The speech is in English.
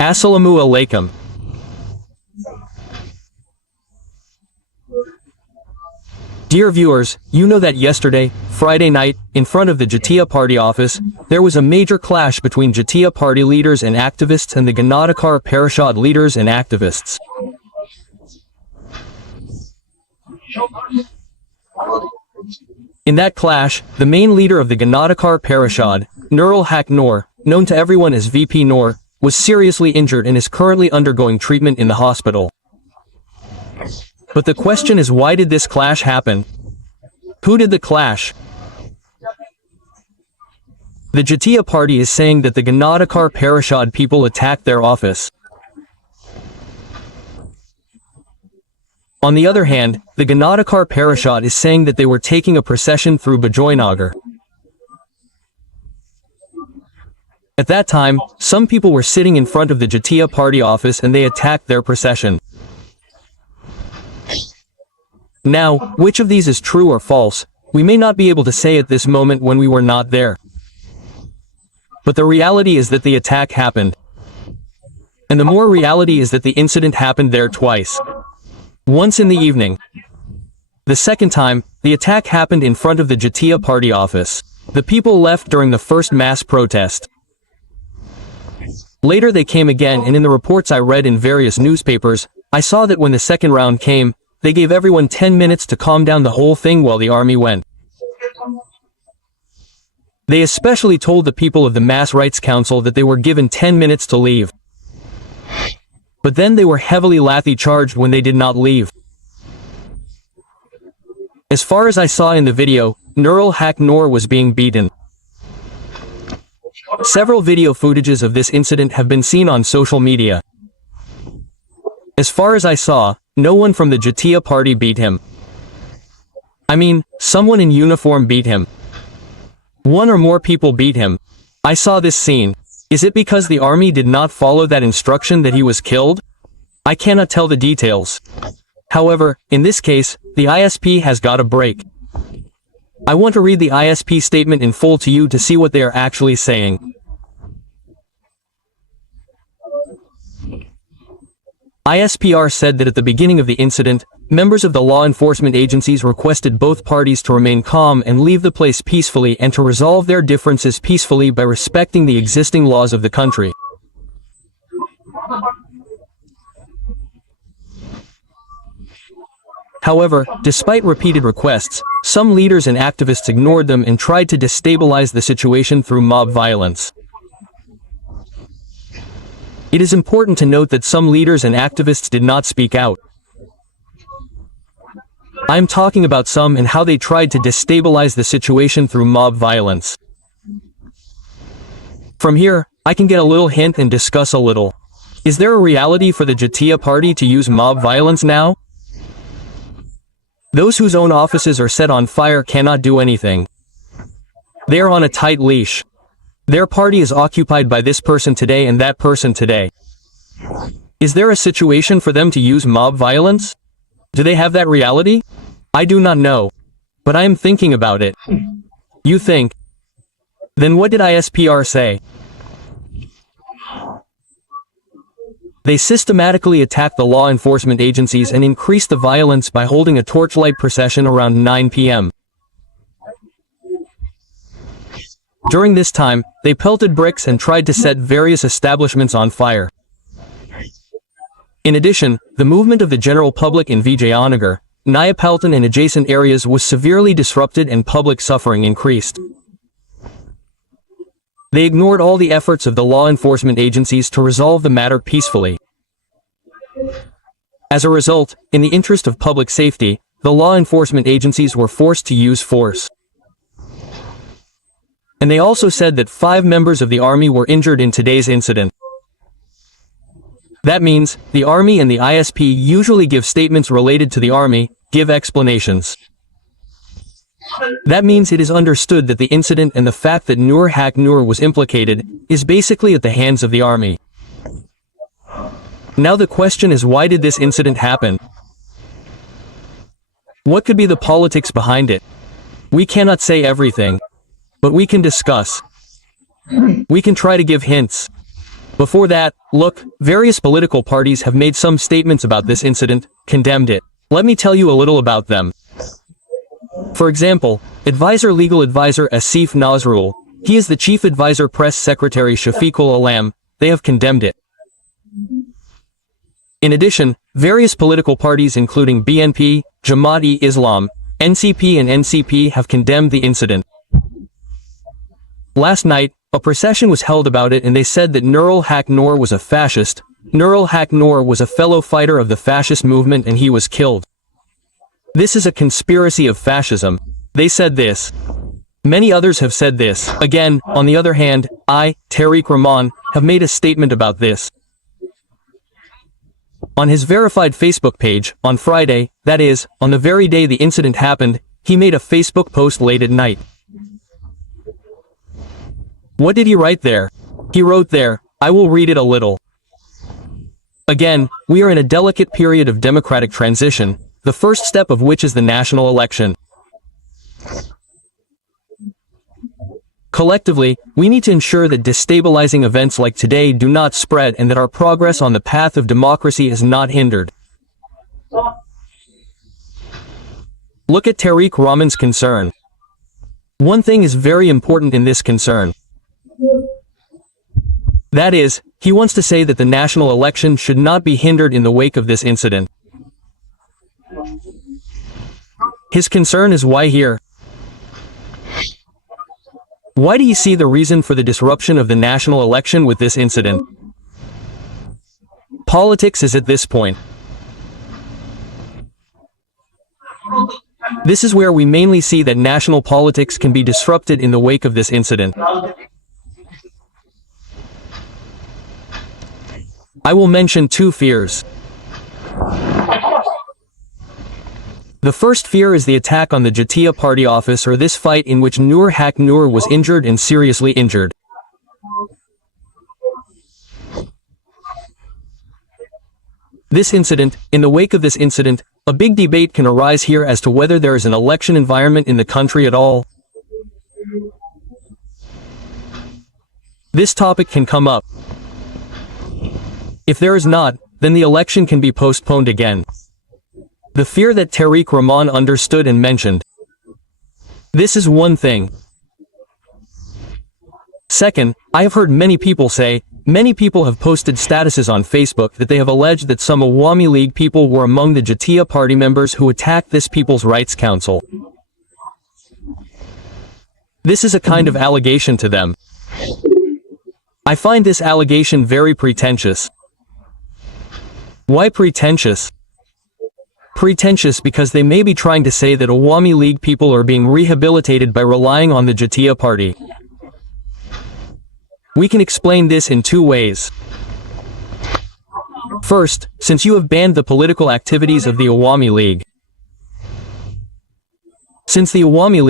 Assalamu alaikum. Dear viewers, you know that yesterday, Friday night, in front of the Jatiya Party office, there was a major clash between Jatiya Party leaders and activists and the Ganadakar Parishad leaders and activists. In that clash, the main leader of the Ganadakar Parishad, Nurul Haq Noor, known to everyone as VP Noor, was seriously injured and is currently undergoing treatment in the hospital. But the question is, why did this clash happen? Who did the clash? The Jatiya Party is saying that the Ganadakar Parishad people attacked their office. On the other hand, the Ganadakar Parishad is saying that they were taking a procession through Bajoynagar. At that time, some people were sitting in front of the Jatiya Party office and they attacked their procession. Now, which of these is true or false, we may not be able to say at this moment when we were not there. But the reality is that the attack happened. And the more reality is that the incident happened there twice. Once in the evening. The second time, the attack happened in front of the Jatiya Party office. The people left during the first mass protest. Later they came again, and in the reports I read in various newspapers, I saw that when the second round came, they gave everyone 10 minutes to calm down the whole thing while the army went. They especially told the people of the Mass Rights Council that they were given 10 minutes to leave. But then they were heavily lathi charged when they did not leave. As far as I saw in the video, Nurul Haq Noor was being beaten. Several video footages of this incident have been seen on social media. As far as I saw, no one from the Jatiya Party beat him. I mean, someone in uniform beat him. One or more people beat him. I saw this scene. Is it because the army did not follow that instruction that he was killed? I cannot tell the details. However, in this case, the ISP has got a break. I want to read the ISP statement in full to you to see what they are actually saying. ISPR said that at the beginning of the incident, members of the law enforcement agencies requested both parties to remain calm and leave the place peacefully and to resolve their differences peacefully by respecting the existing laws of the country. However, despite repeated requests, some leaders and activists ignored them and tried to destabilize the situation through mob violence. It is important to note that some leaders and activists did not speak out. I am talking about some and how they tried to destabilize the situation through mob violence. From here, I can get a little hint and discuss a little. Is there a reality for the Jatiya Party to use mob violence now? Those whose own offices are set on fire cannot do anything. They are on a tight leash. Their party is occupied by this person today and that person today. Is there a situation for them to use mob violence? Do they have that reality? I do not know. But I am thinking about it. You think? Then what did ISPR say? They systematically attacked the law enforcement agencies and increased the violence by holding a torchlight procession around 9 p.m. During this time, they pelted bricks and tried to set various establishments on fire. In addition, the movement of the general public in Vijayanagar, Nayapaltan and adjacent areas was severely disrupted and public suffering increased. They ignored all the efforts of the law enforcement agencies to resolve the matter peacefully. As a result, in the interest of public safety, the law enforcement agencies were forced to use force. And they also said that 5 members of the army were injured in today's incident. That means, the army and the ISP usually give statements related to the army, give explanations. That means it is understood that the incident and the fact that Nur Haq Noor was implicated, is basically at the hands of the army. Now the question is, why did this incident happen? What could be the politics behind it? We cannot say everything. But we can discuss. We can try to give hints. Before that, look, various political parties have made some statements about this incident, condemned it. Let me tell you a little about them. For example, legal advisor Asif Nazrul, he is the chief advisor press secretary Shafiqul Alam, they have condemned it. In addition, various political parties including BNP, Jamaat-e-Islam, NCP and NCP have condemned the incident. Last night, a procession was held about it and they said that Nurul Haq Noor was a fascist. Nurul Haq Noor was a fellow fighter of the fascist movement and he was killed. This is a conspiracy of fascism. They said this. Many others have said this. Again, on the other hand, Tariq Rahman, have made a statement about this. On his verified Facebook page, on Friday, that is, on the very day the incident happened, he made a Facebook post late at night. What did he write there? He wrote there, I will read it a little. Again, we are in a delicate period of democratic transition, the first step of which is the national election. Collectively, we need to ensure that destabilizing events like today do not spread and that our progress on the path of democracy is not hindered. Look at Tariq Rahman's concern. One thing is very important in this concern. That is, he wants to say that the national election should not be hindered in the wake of this incident. His concern is why here? Why do you see the reason for the disruption of the national election with this incident? Politics is at this point. This is where we mainly see that national politics can be disrupted in the wake of this incident. I will mention two fears. The first fear is the attack on the Jatiya Party office or this fight in which Nur Haq Noor was injured and seriously injured. This incident, in the wake of this incident, a big debate can arise here as to whether there is an election environment in the country at all. This topic can come up. If there is not, then the election can be postponed again. The fear that Tariq Rahman understood and mentioned. This is one thing. Second, I have heard many people say, many people have posted statuses on Facebook that they have alleged that some Awami League people were among the Jatiya Party members who attacked this People's Rights Council. This is a kind of allegation to them. I find this allegation very pretentious. Why pretentious? Pretentious because they may be trying to say that Awami League people are being rehabilitated by relying on the Jatiya Party. We can explain this in two ways. First, since you have banned the political activities of the Awami League. Since the Awami League